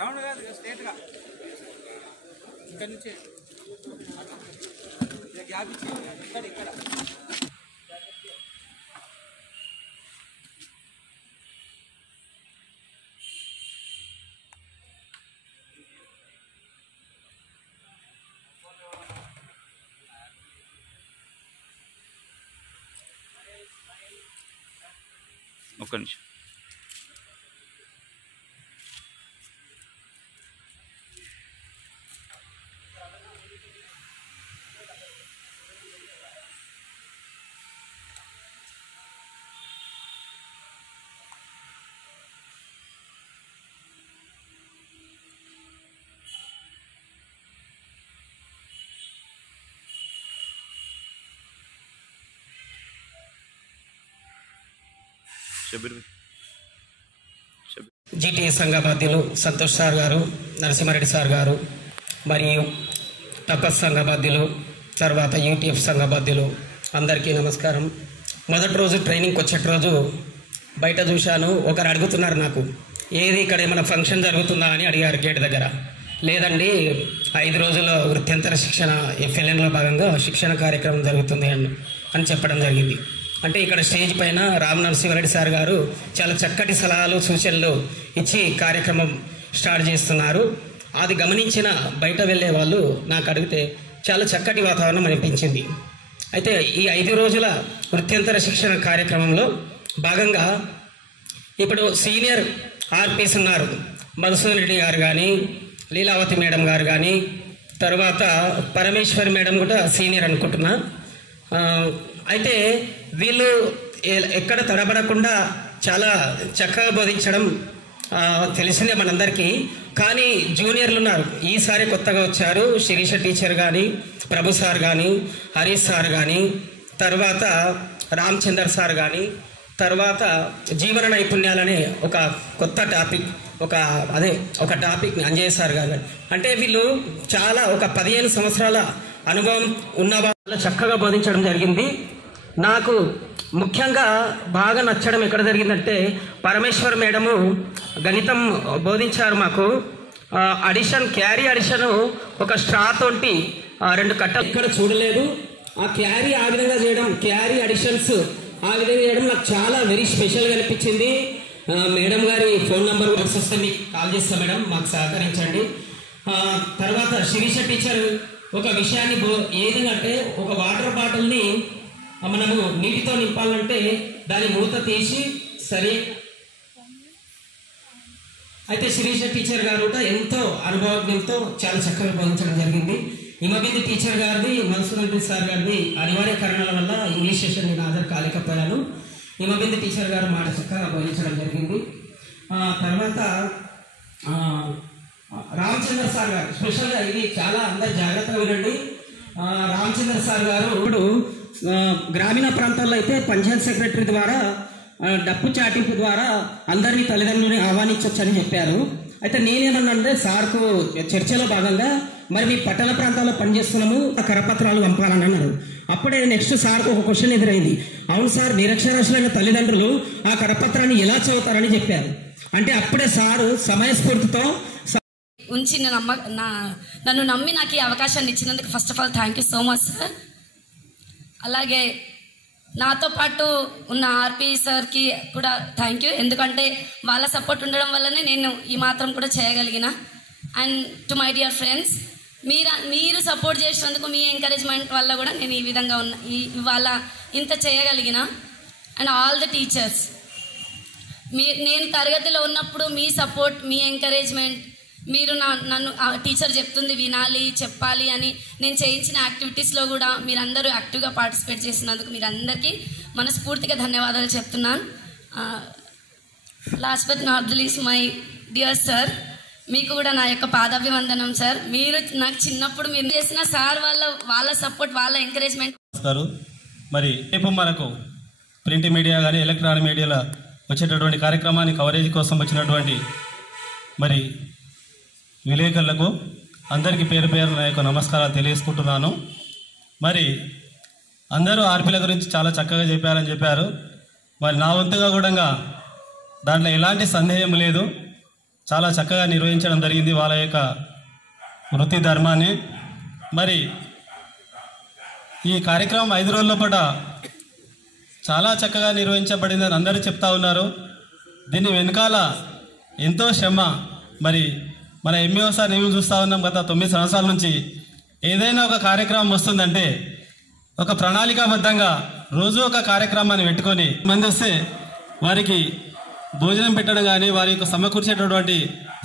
Round కాదు స్ట్రేట్గా ఇక్కడ నుంచి గ్యాప్ ఇచ్చి ఇక్కడ ఇక్కడ ఒక్క నిమిషం. జీటీఏ సంఘ బాధ్యులు సంతోష్ సార్ గారు, నరసింహారెడ్డి సార్ గారు, మరియు తపస్ సంఘ బాధ్యులు, తర్వాత యూటీఎఫ్ సంఘ బాధ్యులు అందరికీ నమస్కారం. మొదటి రోజు ట్రైనింగ్కి వచ్చేట రోజు బయట చూశాను. ఒకరు అడుగుతున్నారు నాకు, ఏది ఇక్కడ ఏమైనా ఫంక్షన్ జరుగుతుందా అని అడిగారు గేట్ దగ్గర. లేదండి, 5 రోజుల వృత్యంతర శిక్షణ ఎఫ్ఎల్ఎన్లో భాగంగా శిక్షణ కార్యక్రమం జరుగుతుంది అని చెప్పడం జరిగింది. అంటే ఇక్కడ స్టేజ్ పైన రామ్ నరసింహారెడ్డి సార్ గారు చాలా చక్కటి సలహాలు సూచనలు ఇచ్చి కార్యక్రమం స్టార్ట్ చేస్తున్నారు. అది గమనించిన బయట వెళ్ళే వాళ్ళు నాకు అడిగితే చాలా చక్కటి వాతావరణం అనిపించింది. అయితే ఈ 5 రోజుల వృత్యంతర శిక్షణ కార్యక్రమంలో భాగంగా ఇప్పుడు సీనియర్ ఆర్పీస్ ఉన్నారు. మధుసూదన్ రెడ్డి గారు కానీ, లీలావతి మేడం గారు కానీ, తర్వాత పరమేశ్వరి మేడం కూడా సీనియర్ అనుకుంటున్నా. అయితే వీళ్ళు ఎక్కడ తడబడకుండా చాలా చక్కగా బోధించడం తెలిసిందే మనందరికీ. కానీ జూనియర్లు ఉన్నారు, ఈసారి కొత్తగా వచ్చారు. శిరీష టీచర్ కానీ, ప్రభు సార్ కానీ, హరీష్ సార్ కానీ, తర్వాత రామచందర్ సార్ కానీ, తర్వాత జీవన నైపుణ్యాలనే ఒక కొత్త టాపిక్ ఒక టాపిక్ అంజయ్ సార్ గారు. అంటే వీళ్ళు చాలా ఒక 15 సంవత్సరాల అనుభవం ఉన్న వాళ్ళు చక్కగా బోధించడం జరిగింది. నాకు ముఖ్యంగా బాగా నచ్చడం ఎక్కడ జరిగిందంటే, పరమేశ్వర్ మేడము గణితం బోధించారు మాకు. క్యారీ అడిషన్ ఒక స్ట్రా తోటి 2 కట్టలు ఎక్కడ చూడలేదు. ఆ క్యారీ ఆ విధంగా చేయడం, క్యారీ అడిషన్స్ ఆ విధంగా చేయడం నాకు చాలా వెరీ స్పెషల్గా అనిపించింది. మేడం గారి ఫోన్ నెంబర్ వస్తే మీకు కాల్ చేస్తాను మేడం, మాకు సహకరించండి. తర్వాత శిరీష టీచర్ ఒక విషయాన్ని ఏదంటే, ఒక వాటర్ బాటిల్ని మనము నీటితో నింపాలంటే దాని మూత తీసి సరే. అయితే శిరీష టీచర్ గారు కూడా ఎంతో అనుభవజ్ఞంతో చాలా చక్కగా బోధించడం జరిగింది. హిమబిందు టీచర్ గారిది, మధుసూదన్ సార్ గారిది అనివార్య కారణాల వల్ల ఇంగ్లీష్ సెషన్ నేను హాజరు కాలేకపోయాను. హిమబిందు టీచర్ గారు మాట చక్కగా బోధించడం జరిగింది. తర్వాత రామచంద్ర సార్ గారు స్పెషల్గా, ఇది చాలా అందరు జాగ్రత్తగా వినండి. రామచంద్ర సార్ గారు ఇప్పుడు గ్రామీణ ప్రాంతాల్లో అయితే పంచాయత్ సెక్రటరీ ద్వారా డప్పు చాటింపు ద్వారా అందరినీ తల్లిదండ్రులని ఆహ్వానించవచ్చు అని చెప్పారు. అయితే నేనేమన్నానంటే, సార్కు చర్చలో భాగంగా మరి మీ పట్టణ ప్రాంతాల్లో పనిచేస్తున్నాము, కరపత్రాలు పంపాలని అన్నారు. అప్పుడే నెక్స్ట్ సార్కు ఒక క్వశ్చన్ ఎదురైంది. అవును సార్, నిరక్షరాస్యులైన తల్లిదండ్రులు ఆ కరపత్రాన్ని ఎలా చదువుతారని చెప్పారు. అంటే అప్పుడే సారు సమయస్ఫూర్తితో ఉంచి నన్ను నమ్మి నాకు ఈ అవకాశాన్ని ఇచ్చినందుకు first of all thank you so much sir. అలాగే నాతో పాటు ఉన్న ఆర్పీ సార్కి కూడా థ్యాంక్ యూ. ఎందుకంటే వాళ్ళ సపోర్ట్ ఉండడం వల్లనే నేను ఈ మాత్రం కూడా చేయగలిగిన. And to my dear friends, మీరు సపోర్ట్ చేసినందుకు, మీ ఎంకరేజ్మెంట్ వల్ల కూడా నేను ఈ విధంగా ఇవాళ ఇంత చేయగలిగిన. అండ్ ఆల్ ద టీచర్స్, నేను తరగతిలో ఉన్నప్పుడు మీ సపోర్ట్, మీ ఎంకరేజ్మెంట్, మీరు నన్ను టీచర్ చెప్తుంది వినాలి, చెప్పాలి అని నేను చేయించిన యాక్టివిటీస్లో కూడా మీరందరూ యాక్టివ్గా పార్టిసిపేట్ చేసినందుకు మీరందరికీ మనస్ఫూర్తిగా ధన్యవాదాలు చెప్తున్నాను. Last but not the least my dear sir, మీకు కూడా నా యొక్క పాదాభివందనం సార్. మీరు నాకు చిన్నప్పుడు మీరు చేసిన సార్ వాళ్ళ సపోర్ట్, వాళ్ళ ఎంకరేజ్మెంట్. మరి రేపు మనకు ప్రింట్ మీడియా కానీ ఎలక్ట్రానిక్ మీడియాలో వచ్చేటటువంటి కార్యక్రమాన్ని కవరేజ్ కోసం వచ్చినటువంటి మరి విలేకరులకు అందరికీ పేరు పేరు నా యొక్క నమస్కారాలు తెలియజేసుకుంటున్నాను. మరి అందరూ ఆర్పీల గురించి చాలా చక్కగా చెప్పారని చెప్పారు. మరి నా వంతుగా కూడా దాంట్లో ఎలాంటి సందేహం లేదు, చాలా చక్కగా నిర్వహించడం జరిగింది వాళ్ళ యొక్క వృత్తి ధర్మాన్ని. మరి ఈ కార్యక్రమం 5 రోజుల పాట చాలా చక్కగా నిర్వహించబడిందని అందరూ చెప్తా ఉన్నారు. దీని వెనకాల ఎంతో శ్రమ. మరి మన ఎంఈఓ సార్ మేము చూస్తూ ఉన్నాం, గత 9 సంవత్సరాల నుంచి ఏదైనా ఒక కార్యక్రమం వస్తుందంటే ఒక ప్రణాళికాబద్ధంగా రోజు ఒక కార్యక్రమాన్ని పెట్టుకొని మంది వస్తే వారికి భోజనం పెట్టడం కానీ వారి యొక్క సమకూర్చేటటువంటి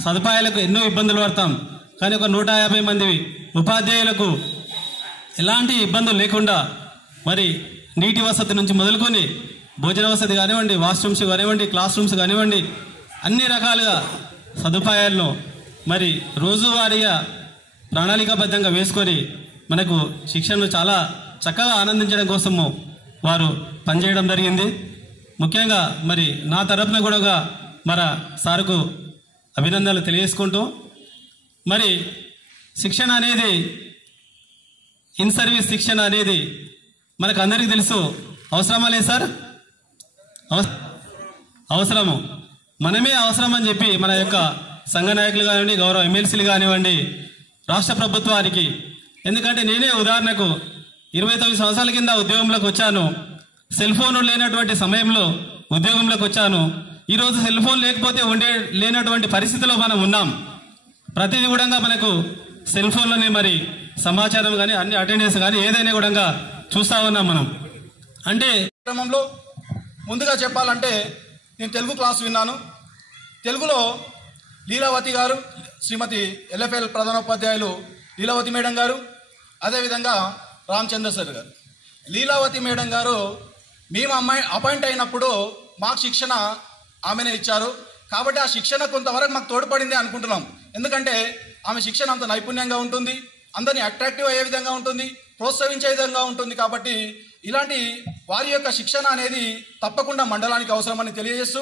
సదుపాయాలకు ఎన్నో ఇబ్బందులు పడతాం. కానీ ఒక 150 మంది ఉపాధ్యాయులకు ఎలాంటి ఇబ్బందులు లేకుండా మరి నీటి వసతి నుంచి మొదలుకొని భోజన వసతి కానివ్వండి, వాష్రూమ్స్ కానివ్వండి, క్లాస్ రూమ్స్ కానివ్వండి, అన్ని రకాలుగా సదుపాయాలను మరి రోజువారీగా ప్రణాళికాబద్ధంగా వేసుకొని మనకు శిక్షణను చాలా చక్కగా ఆనందించడం కోసము వారు పనిచేయడం జరిగింది. ముఖ్యంగా మరి నా తరపున కూడా మన సార్కు అభినందనలు తెలియజేసుకుంటూ, మరి శిక్షణ అనేది ఇన్ సర్వీస్ శిక్షణ అనేది మనకు అందరికీ తెలుసు. అవసరమా లేదు సార్? అవసరము. మనమే అవసరం అని చెప్పి మన యొక్క సంఘ నాయకులు కానివ్వండి, గౌరవ ఎమ్మెల్సీలు కానివ్వండి, రాష్ట్ర ప్రభుత్వానికి, ఎందుకంటే నేనే ఉదాహరణకు 29 సంవత్సరాల కింద ఉద్యోగంలోకి వచ్చాను. సెల్ ఫోన్ లేనటువంటి సమయంలో ఉద్యోగంలోకి వచ్చాను. ఈరోజు సెల్ ఫోన్ లేకపోతే లేనటువంటి పరిస్థితిలో మనం ఉన్నాం. ప్రతిదీ కూడా మనకు సెల్ ఫోన్లోనే మరి సమాచారం కానీ అన్ని అటెండెన్స్ కానీ ఏదైనా కూడా చూస్తూ ఉన్నాం మనం. అంటే క్రమంలో ముందుగా చెప్పాలంటే నేను తెలుగు క్లాస్ విన్నాను. తెలుగులో లీలావతి గారు, శ్రీమతి ఎల్ఎఫ్ఎల్ ప్రధానోపాధ్యాయులు లీలావతి మేడం గారు, అదేవిధంగా రామచంద్ర సార్ గారు. లీలావతి మేడం గారు మేము అపాయింట్ అయినప్పుడు మాకు శిక్షణ ఆమెనే ఇచ్చారు. కాబట్టి ఆ శిక్షణ కొంతవరకు మాకు తోడ్పడింది అనుకుంటున్నాం. ఎందుకంటే ఆమె శిక్షణ అంత నైపుణ్యంగా ఉంటుంది, అందరినీ అట్రాక్టివ్ అయ్యే విధంగా ఉంటుంది, ప్రోత్సహించే విధంగా ఉంటుంది. కాబట్టి ఇలాంటి వారి యొక్క శిక్షణ అనేది తప్పకుండా మండలానికి అవసరమని తెలియజేస్తూ,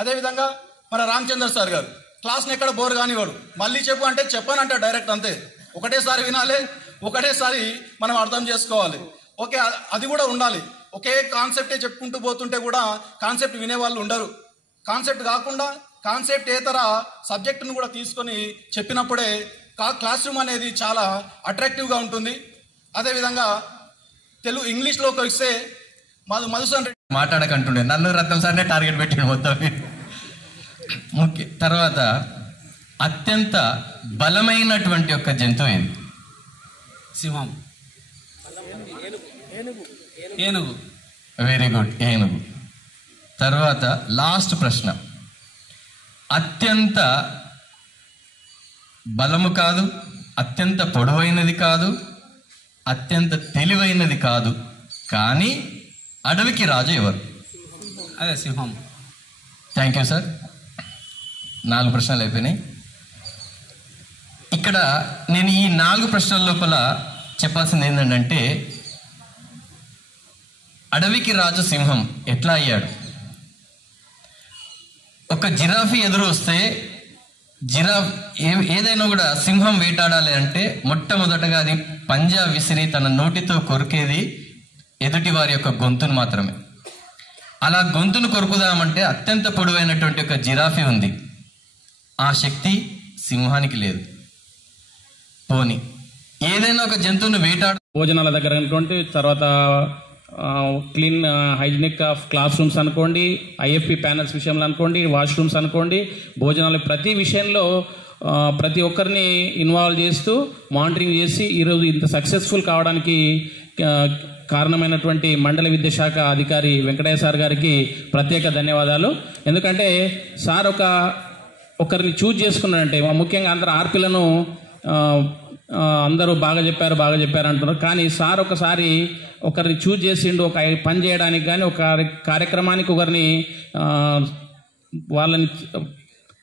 అదేవిధంగా మన రామచంద్ర సార్ గారు క్లాస్ని ఎక్కడ బోర్ కానివాడు, మళ్ళీ చెప్పు అంటే చెప్పానంటే డైరెక్ట్ అంతే, ఒకటేసారి వినాలి, ఒకటేసారి మనం అర్థం చేసుకోవాలి. ఓకే, అది కూడా ఉండాలి. ఒకే కాన్సెప్టే చెప్పుకుంటూ పోతుంటే కూడా కాన్సెప్ట్ వినేవాళ్ళు ఉండరు. కాన్సెప్ట్ కాకుండా కాన్సెప్ట్ ఏతర సబ్జెక్టును కూడా తీసుకొని చెప్పినప్పుడే క్లాస్ రూమ్ అనేది చాలా అట్రాక్టివ్గా ఉంటుంది. అదేవిధంగా ఇంగ్లీష్లోకి వస్తే మధుసూదన్ రెడ్డి మాట్లాడకంటుండే, నన్ను రత్నం సార్నే టార్గెట్ పెట్టిండు మొత్తం. ముఖ్య తర్వాత అత్యంత బలమైనటువంటి ఒక జంతువు ఏది? సింహం. ఏనుగు. వెరీ గుడ్, ఏనుగు. తర్వాత లాస్ట్ ప్రశ్న, అత్యంత బలము కాదు, అత్యంత పొడవైనది కాదు, అత్యంత తెలివైనది కాదు, కానీ అడవికి రాజు ఎవరు? అదే సింహం. Thank you sir. 4 ప్రశ్నలు అయిపోయినాయి. ఇక్కడ నేను ఈ 4 ప్రశ్నల లోపల చెప్పాల్సింది ఏంటంటే, అడవికి రాజు సింహం ఎట్లా అయ్యాడు? ఒక జిరాఫీ ఎదురు వస్తే ఏదైనా కూడా సింహం వేటాడాలి అంటే మొట్టమొదటగా అది పంజా విసిరి తన నోటితో కొరికేది ఎదుటి వారి యొక్క గొంతును మాత్రమే. అలా గొంతును కొరుకుదామంటే అత్యంత పొడవైనటువంటి ఒక జిరాఫీ ఉంది, ఆ శక్తి సింహానికి లేదు. పోనీ ఏదైనా ఒక జంతువును భోజనాల దగ్గర అనుకోండి, తర్వాత clean hygienic of class rooms అనుకోండి, ఐఎఫ్పి ప్యానల్స్ విషయంలో అనుకోండి, వాష్రూమ్స్ అనుకోండి, భోజనాలు ప్రతి విషయంలో ప్రతి ఒక్కరిని ఇన్వాల్వ్ చేస్తూ మానిటరింగ్ చేసి ఈరోజు ఇంత సక్సెస్ఫుల్ కావడానికి కారణమైనటువంటి మండల విద్యాశాఖ అధికారి వెంకటయ్య సార్ గారికి ప్రత్యేక ధన్యవాదాలు. ఎందుకంటే సార్ ఒకరిని చూజ్ చేసుకున్నారంటే, ముఖ్యంగా అందరు ఆర్పీలను అందరూ బాగా చెప్పారు అంటున్నారు. కానీ సార్ ఒకరిని చూజ్ చేసిండు, ఒక పని చేయడానికి కానీ ఒక కార్యక్రమానికి ఒకరిని వాళ్ళని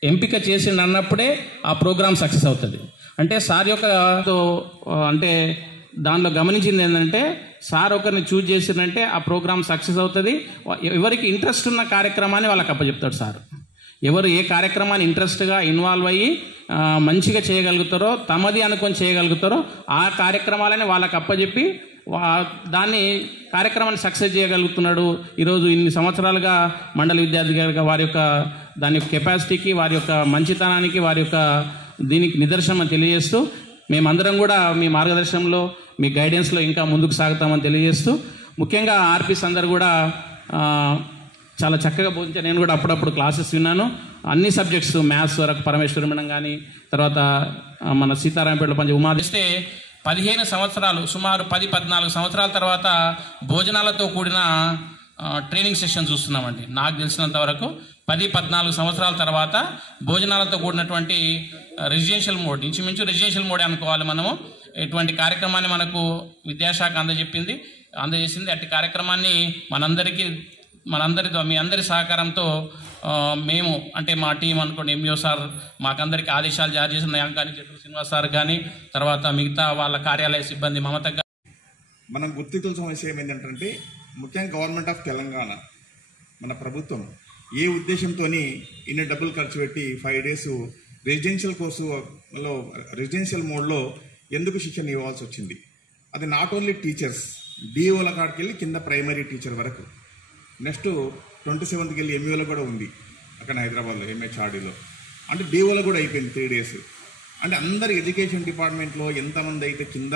ఎంపిక చేసిండు అన్నప్పుడే ఆ ప్రోగ్రామ్ సక్సెస్ అవుతుంది. అంటే సార్ యొక్క అంటే దానిలో గమనించింది ఏంటంటే, సార్ ఒకరిని చూజ్ చేసిందంటే ఆ ప్రోగ్రామ్ సక్సెస్ అవుతుంది. ఎవరికి ఇంట్రెస్ట్ ఉన్న కార్యక్రమాన్ని వాళ్ళకి అప్పచెప్తాడు సార్. ఎవరు ఏ కార్యక్రమాన్ని ఇంట్రెస్ట్గా ఇన్వాల్వ్ అయ్యి మంచిగా చేయగలుగుతారో, తమది అనుకొని చేయగలుగుతారో ఆ కార్యక్రమాలని వాళ్ళకి అప్పచెప్పి దాన్ని కార్యక్రమాన్ని సక్సెస్ చేయగలుగుతున్నాడు. ఈరోజు ఇన్ని సంవత్సరాలుగా మండల విద్యార్థి గారిగా వారి యొక్క దాని యొక్క కెపాసిటీకి, వారి యొక్క మంచితనానికి, వారి యొక్క దీనికి నిదర్శనం తెలియజేస్తూ, మేమందరం కూడా మీ మార్గదర్శనంలో, మీ గైడెన్స్లో ఇంకా ముందుకు సాగుతామని తెలియజేస్తూ, ముఖ్యంగా ఆర్పీస్ అందరు కూడా చాలా చక్కగా బోధించారు. నేను కూడా అప్పుడప్పుడు క్లాసెస్ విన్నాను. అన్ని సబ్జెక్ట్స్, మ్యాథ్స్ వరకు పరమేశ్వరి మేడం కానీ, తర్వాత మన సీతారాంపేటలో పనిచే ఉమా చేస్తే 15 సంవత్సరాలు, సుమారు 10-14 సంవత్సరాల తర్వాత భోజనాలతో కూడిన ట్రైనింగ్ సెషన్ చూస్తున్నామండి. నాకు తెలిసినంత వరకు 10-14 సంవత్సరాల తర్వాత భోజనాలతో కూడినటువంటి రెసిడెన్షియల్ మోడ్, ఇంచుమించు రెసిడెన్షియల్ మోడే అనుకోవాలి మనము. ఇటువంటి కార్యక్రమాన్ని మనకు విద్యాశాఖ అందజేసింది. అట్టి కార్యక్రమాన్ని మీ అందరి సహకారంతో మేము, అంటే మా టీం అనుకోండి, ఎంఈఓ సార్ మాకందరికి ఆదేశాలు జారీ చేసిన నాకు కానీ, చెట్టు శ్రీనివాస్ సార్ కానీ, తర్వాత మిగతా వాళ్ళ కార్యాలయ సిబ్బంది మమత. మనం గుర్తించాల్సిన విషయం ఏంటంటే, ముఖ్యంగా గవర్నమెంట్ ఆఫ్ తెలంగాణ మన ప్రభుత్వం ఏ ఉద్దేశంతో ఇన్ని డబ్బులు ఖర్చు పెట్టి 5 days రెసిడెన్షియల్ కోర్సులో రెసిడెన్షియల్ మోడ్లో ఎందుకు శిక్షణ ఇవ్వాల్సి వచ్చింది? అది నాట్ ఓన్లీ టీచర్స్, డిఓల కాడికి వెళ్ళి కింద ప్రైమరీ టీచర్ వరకు, నెక్స్ట్ 27th వెళ్ళి ఎంఈఓలో కూడా ఉంది అక్కడ హైదరాబాద్లో, ఎంహెచ్ఆర్డీలో. అంటే డిఓలో కూడా అయిపోయింది 3 days. అంటే అందరు ఎడ్యుకేషన్ డిపార్ట్మెంట్లో ఎంతమంది అయితే కింద,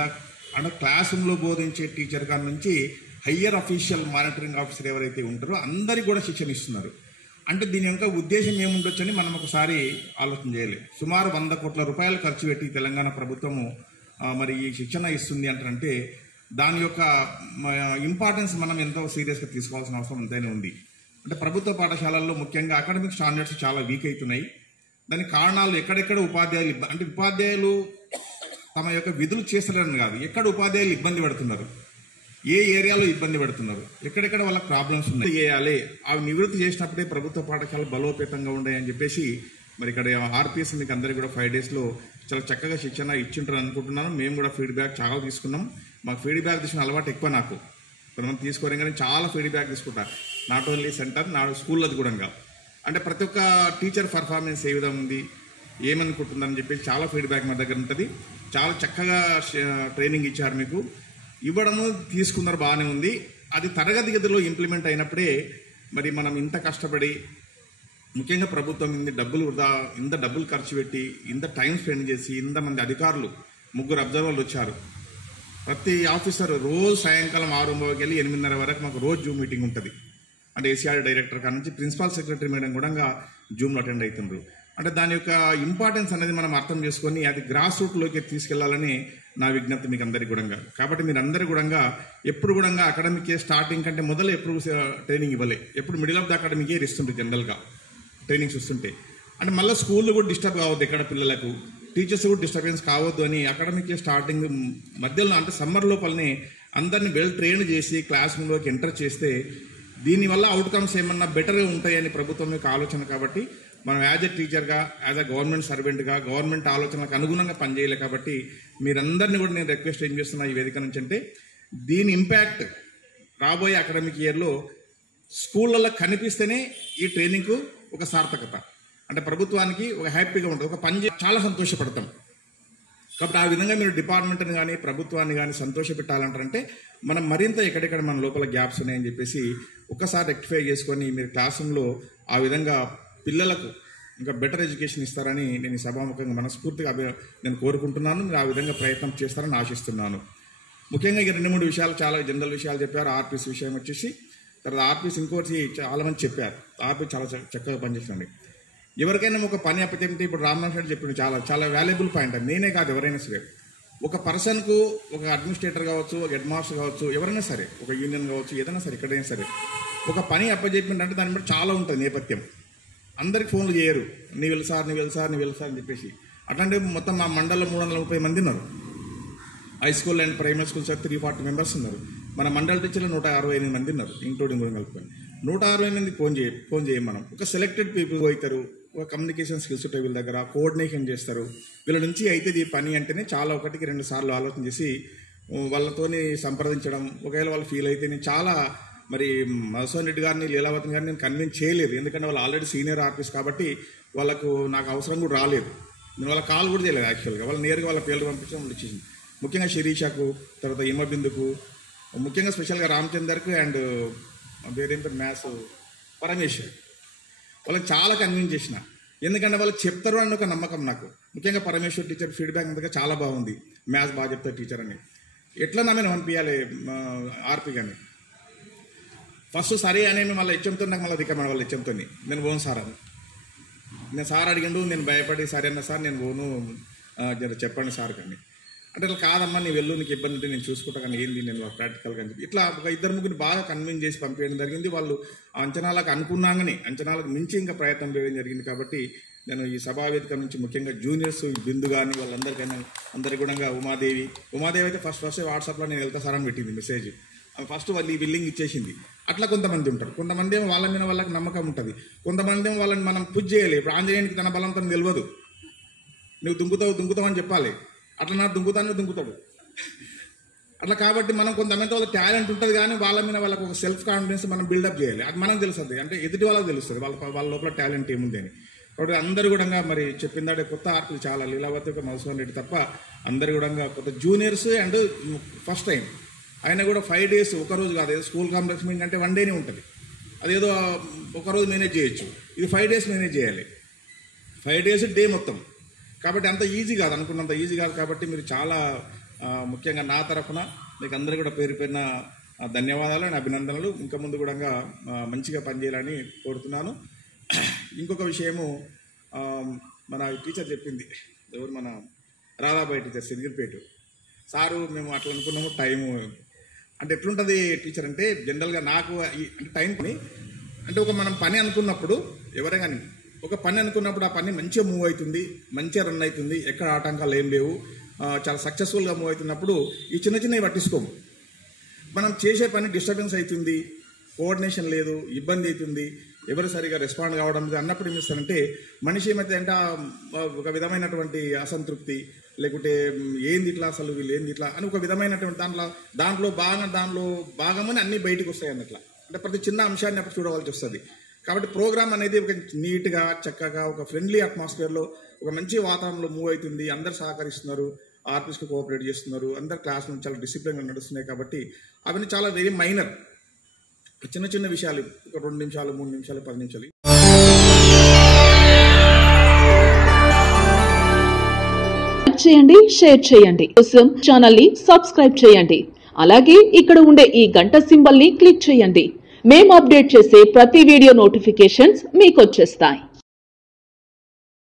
అంటే క్లాస్ రూమ్లో బోధించే టీచర్ గారి నుంచి హయ్యర్ అఫీషియల్ మానిటరింగ్ ఆఫీసర్ ఎవరైతే ఉంటారో అందరికీ కూడా శిక్షణ ఇస్తున్నారు. అంటే దీని యొక్క ఉద్దేశం ఏముండొచ్చని మనం ఒకసారి ఆలోచన చేయలేదు. సుమారు 100 కోట్ల రూపాయలు ఖర్చు పెట్టి తెలంగాణ ప్రభుత్వము మరి ఈ శిక్షణ ఇస్తుంది అంటే దాని యొక్క ఇంపార్టెన్స్ మనం ఎంతో సీరియస్గా తీసుకోవాల్సిన అవసరం ఎంతైనా ఉంది. అంటే ప్రభుత్వ పాఠశాలల్లో ముఖ్యంగా అకాడమిక్ స్టాండర్డ్స్ చాలా వీక్ అవుతున్నాయి. దానికి కారణాలు ఎక్కడెక్కడ ఉపాధ్యాయులు తమ యొక్క విధులు చేస్తారని కాదు, ఎక్కడ ఉపాధ్యాయులు ఇబ్బంది పడుతున్నారు, ఏ ఏరియాలో ఇబ్బంది పడుతున్నారు, ఎక్కడెక్కడ వాళ్ళకి ప్రాబ్లమ్స్ ఉన్నాయి చేయాలి. అవి నివృత్తి చేసినప్పుడే ప్రభుత్వ పాఠశాలలు బలోపేతంగా ఉన్నాయని చెప్పేసి మరి ఇక్కడ ఆర్పీఎస్ మీకు అందరికీ కూడా 5 daysలో చాలా చక్కగా శిక్షణ ఇచ్చింటారు అనుకుంటున్నాను. మేము కూడా ఫీడ్బ్యాక్ చాలా తీసుకున్నాం. మాకు ఫీడ్బ్యాక్ తీసుకున్న అలవాటు ఎక్కువ. నాకు కొంతమంది తీసుకోవడం కానీ చాలా ఫీడ్బ్యాక్ తీసుకుంటారు, నాట్ ఓన్లీ సెంటర్, నా స్కూల్లో కూడా. అంటే ప్రతి ఒక్క టీచర్ పర్ఫార్మెన్స్ ఏ విధంగా ఉంది, ఏమనుకుంటుందని చెప్పేసి చాలా ఫీడ్బ్యాక్ మా దగ్గర ఉంటుంది. చాలా చక్కగా ట్రైనింగ్ ఇచ్చారు మీకు, ఇవ్వడము తీసుకున్నారు, బాగానే ఉంది. అది తరగతి గదిలో ఇంప్లిమెంట్ అయినప్పుడే మరి మనం ఇంత కష్టపడి, ముఖ్యంగా ప్రభుత్వం ఇంత డబ్బులు ఖర్చు పెట్టి, ఇంత టైం స్పెండ్ చేసి, ఇంతమంది అధికారులు, 3 అబ్జర్వర్లు వచ్చారు. ప్రతి ఆఫీసర్ రోజు సాయంకాలం 6:30కి వెళ్ళి 8:30 వరకు మాకు రోజు జూమ్ మీటింగ్ ఉంటుంది. అంటే ఏసీఆర్ డైరెక్టర్ కాడ నుంచి ప్రిన్సిపల్ సెక్రటరీ మేడం కూడా జూమ్లో అటెండ్ అవుతున్నారు. అంటే దాని యొక్క ఇంపార్టెన్స్ అనేది మనం అర్థం చేసుకొని అది గ్రాస్ రూట్లోకి తీసుకెళ్లాలని నా విజ్ఞప్తి మీకు అందరికీ కూడా. కాబట్టి మీరు అందరూ కూడా ఎప్పుడు కూడా అకాడమిక్ స్టార్టింగ్ కంటే మొదలు ఎప్పుడు ట్రైనింగ్ ఇవ్వలే, ఎప్పుడు middle of the academic year ఇస్తుంటే జనరల్గా ట్రైనింగ్స్ వస్తుంటే. అంటే మళ్ళీ స్కూల్లో కూడా డిస్టర్బ్ కావద్దు, ఎక్కడ పిల్లలకు టీచర్స్ కూడా డిస్టర్బెన్స్ కావద్దు అని అకాడమిక్ స్టార్టింగ్ మధ్యలో, అంటే సమ్మర్ లోపలనే అందరినీ వెల్ ట్రైన్ చేసి క్లాస్ రూమ్లోకి ఎంటర్ చేస్తే దీనివల్ల అవుట్కమ్స్ ఏమన్నా బెటర్గా ఉంటాయని ప్రభుత్వం యొక్క ఆలోచన. కాబట్టి మనం యాజ్ ఎ టీచర్గా, యాజ్ ఎ గవర్నమెంట్ సర్వెంట్గా గవర్నమెంట్ ఆలోచనలకు అనుగుణంగా పనిచేయలే. కాబట్టి మీరందరినీ కూడా నేను రిక్వెస్ట్ ఏం చేస్తున్నా ఈ వేదిక నుంచి అంటే, దీని ఇంపాక్ట్ రాబోయే అకాడమిక్ ఇయర్లో స్కూళ్ళల్లో కనిపిస్తేనే ఈ ట్రైనింగ్కు ఒక సార్థకత, అంటే ప్రభుత్వానికి ఒక హ్యాపీగా ఉంటుంది, ఒక పని చాలా సంతోషపడతాం. కాబట్టి ఆ విధంగా మీరు డిపార్ట్మెంట్ని కానీ ప్రభుత్వాన్ని కానీ సంతోషపెట్టాలంటారంటే మనం మరింత ఎక్కడెక్కడ మన లోపల గ్యాప్స్ ఉన్నాయని చెప్పేసి ఒక్కసారి రెక్టిఫై చేసుకొని మీరు క్లాస్ రూమ్లో ఆ విధంగా పిల్లలకు ఇంకా బెటర్ ఎడ్యుకేషన్ ఇస్తారని నేను ఈ సభాముఖంగా మనస్ఫూర్తిగా నేను కోరుకుంటున్నాను. మీరు ఆ విధంగా ప్రయత్నం చేస్తారని ఆశిస్తున్నాను. ముఖ్యంగా ఈ 2-3 విషయాలు చాలా జనరల్ విషయాలు చెప్పారు. ఆర్పీస్ విషయం వచ్చేసి, తర్వాత ఆర్పీస్ ఇంకోటి చాలామంది చెప్పారు, ఆర్పీస్ చాలా చక్కగా పనిచేస్తుంది. ఎవరికైనా ఒక పని అప్పచెప్తే, ఇప్పుడు రామ్నాథ్ రెడ్డి చెప్పింది చాలా వాల్యుబుల్ పాయింట్. నేనే కాదు, ఎవరైనా సరే ఒక పర్సన్కు, ఒక అడ్మినిస్ట్రేటర్ కావచ్చు, ఒక హెడ్ మాస్టర్ కావచ్చు, ఎవరైనా సరే, ఒక యూనియన్ కావచ్చు, ఏదైనా సరే, ఎక్కడైనా సరే ఒక పని అప్పచెప్పిందంటే దాని బట్టి చాలా ఉంటుంది నేపథ్యం. అందరికి ఫోన్లు చేయరు, నీ వెళ్తా అని చెప్పేసి. అట్లాంటి మొత్తం మా మండలంలో 330 మంది ఉన్నారు. High school and primary schools 340 members ఉన్నారు. మన మండల టీచర్లు 168 మంది ఉన్నారు, ఇంక్లూడింగ్ కూడా కలుపుకొని. 160 మంది ఫోన్ చేయం మనం. ఒక సెలెక్టెడ్ పీపుల్ అవుతారు, ఒక కమ్యూనికేషన్ స్కిల్స్ ఉంటాయి వీళ్ళ దగ్గర, కోఆర్డినేషన్ చేస్తారు. వీళ్ళ నుంచి అయితే ఈ పని అంటేనే చాలా 1-2 సార్లు ఆలోచన చేసి వాళ్ళతోని సంప్రదించడం. ఒకవేళ వాళ్ళు ఫీల్ అయితే నేను చాలా మరి మధుసూదన్ రెడ్డి గారిని, లీలావతి గారిని నేను కన్విన్స్ చేయలేదు, ఎందుకంటే వాళ్ళు ఆల్రెడీ సీనియర్ ఆర్టిస్ట్ కాబట్టి వాళ్ళకు నాకు అవసరం కూడా రాలేదు. నేను వాళ్ళ కాల్ కూడా చేయలేదు యాక్చువల్గా. వాళ్ళు నేరుగా వాళ్ళ పేర్లు పంపించడం ఇచ్చేసింది. ముఖ్యంగా శిరీషకు, తర్వాత హిమబిందుకు, ముఖ్యంగా స్పెషల్గా రామచందర్కు అండ్ వేరేంత మ్యాథ్స్ పరమేశ్వర్ వాళ్ళకి చాలా కన్విన్స్ చేసిన, ఎందుకంటే వాళ్ళు చెప్తారు అని ఒక నమ్మకం నాకు. ముఖ్యంగా పరమేశ్వర్ టీచర్ ఫీడ్బ్యాక్ అంతగా చాలా బాగుంది, మ్యాథ్స్ బాగా చెప్తారు టీచర్ అని. ఎట్లా నన్ను పంపించాలి ఆర్పి కానీ ఫస్ట్ సరే అనేమి మళ్ళీ హెచ్ఎంతో నాకు మళ్ళీ రికమెండ్ వాళ్ళ హెచ్ఎంతో నేను పోను సార్ అని. నేను సార్ అడిగిండు, నేను భయపడి సరే అన్న సార్ నేను పోను జర చెప్పండి సార్ కానీ అంటే ఇట్లా కాదమ్మా నీ వెళ్ళు, నీకు ఇబ్బంది ఉంటే నేను చూసుకుంటా కానీ ఏంది నేను ప్రాక్టికల్గా అని చెప్పి ఇట్లా ఒక 2-3 బాగా కన్విన్స్ చేసి పంపించడం జరిగింది. వాళ్ళు అంచనాలకు అనుకున్నాగానే అంచనాలకు మించి ఇంకా ప్రయత్నం చేయడం జరిగింది. కాబట్టి నేను ఈ సభావేదిక నుంచి ముఖ్యంగా జూనియర్స్ బిందు కానీ వాళ్ళందరికైనా అందరికీ కూడా ఉమాదేవి అయితే ఫస్ట్ వాట్సాప్లో నేను వెళ్తా సార్ అని పెట్టింది మెసేజ్. ఫస్ట్ వాళ్ళు ఈ బిల్లింగ్ ఇచ్చేసింది. అట్లా కొంతమంది ఉంటారు, కొంతమంది ఏమో వాళ్ళ మీద వాళ్ళకి నమ్మకం ఉంటుంది, కొంతమంది ఏమో వాళ్ళని మనం పూజ చేయాలి. ఇప్పుడు ఆంజనేయునికి తన బలంతో తెలియదు, నువ్వు దుంకుతావు అని చెప్పాలి, అట్లా నా దుంకుతాడు అట్లా. కాబట్టి మనం కొంతమంది వాళ్ళ టాలెంట్ ఉంటుంది కానీ వాళ్ళ మీద వాళ్ళకి ఒక సెల్ఫ్ కాన్ఫిడెన్స్ మనం బిల్డప్ చేయాలి. అది మనకు తెలుస్తుంది, అంటే ఎదుటి వాళ్ళకి తెలుస్తుంది వాళ్ళ లోపల టాలెంట్ ఏముంది అని. కాబట్టి అందరూ కూడా మరి చెప్పిందాడే కొత్త ఆర్పులు చాలా, లీలావతి ఒక మధుసూదన్ రెడ్డి తప్ప అందరు కూడా కొత్త జూనియర్స్ అండ్ ఫస్ట్ టైం అయినా కూడా 5 days ఒకరోజు కాదు, ఏదో స్కూల్ కాంప్లెక్స్ మీటింగ్ అంటే 1 day ఉంటుంది, అదేదో ఒకరోజు మేనేజ్ చేయొచ్చు. ఇది 5 days మేనేజ్ చేయాలి, 5 days డే మొత్తం. కాబట్టి అంత ఈజీ కాదు, అనుకున్నంత ఈజీ కాదు. కాబట్టి మీరు చాలా ముఖ్యంగా నా తరఫున మీకు అందరూ కూడా పేరు పేరున ధన్యవాదాలు అండ్ అభినందనలు. ఇంకా ముందు కూడా మంచిగా పనిచేయాలని కోరుతున్నాను. ఇంకొక విషయము, మన టీచర్ చెప్పింది, ఎవరు మన రాధాబాయి టీచర్ సిరిగిరిపేట సారు, మేము అట్లా అనుకున్నాము టైము అంటే ఎట్లుంటుంది టీచర్ అంటే జనరల్గా నాకు అంటే టైం అంటే ఒక మనం పని అనుకున్నప్పుడు ఎవరైనా కానీ ఒక పని అనుకున్నప్పుడు ఆ పని మంచిగా మూవ్ అవుతుంది, మంచిగా రన్ అవుతుంది, ఎక్కడ ఆటంకాలు ఏం లేవు, చాలా సక్సెస్ఫుల్గా మూవ్ అవుతున్నప్పుడు ఈ చిన్నవి పట్టించుకోము. మనం చేసే పని డిస్టర్బెన్స్ అవుతుంది, కోఆర్డినేషన్ లేదు, ఇబ్బంది అవుతుంది, ఎవరు సరిగా రెస్పాండ్ కావడం అన్నప్పుడు ఏం చేస్తారంటే మనిషి ఏమైతే అంటే ఒక విధమైనటువంటి అసంతృప్తి, లేకుంటే ఏంది ఇట్లా అసలు వీళ్ళు ఏంది ఇట్లా అని ఒక విధమైనటువంటి దాంట్లో భాగమని అన్నీ బయటకు వస్తాయి అన్నట్లా. అంటే ప్రతి చిన్న అంశాన్ని అప్పుడు చూడవలసి వస్తుంది. కాబట్టి ప్రోగ్రామ్ అనేది ఒక నీట్గా చక్కగా ఒక ఫ్రెండ్లీ అట్మాస్ఫియర్లో ఒక మంచి వాతావరణంలో మూవ్ అవుతుంది, అందరు సహకరిస్తున్నారు, ఆర్టిస్ట్కి కోఆపరేట్ చేస్తున్నారు, అందరు క్లాస్ నుంచి చాలా డిసిప్లిన్గా నడుస్తున్నాయి. కాబట్టి అవన్నీ చాలా వెరీ మైనర్ చిన్న విషయాలు, ఒక 2 నిమిషాలు 3 నిమిషాలు 10 నిమిషాలు. చేయండి, షేర్ చేయండి, కోసం ఛానల్ ని సబ్స్క్రైబ్ చేయండి. అలాగే ఇక్కడ ఉండే ఈ గంట సింబల్ ని క్లిక్ చేయండి. మేము అప్డేట్ చేసే ప్రతి వీడియో నోటిఫికేషన్స్ మీకు వచ్చేస్తాయి.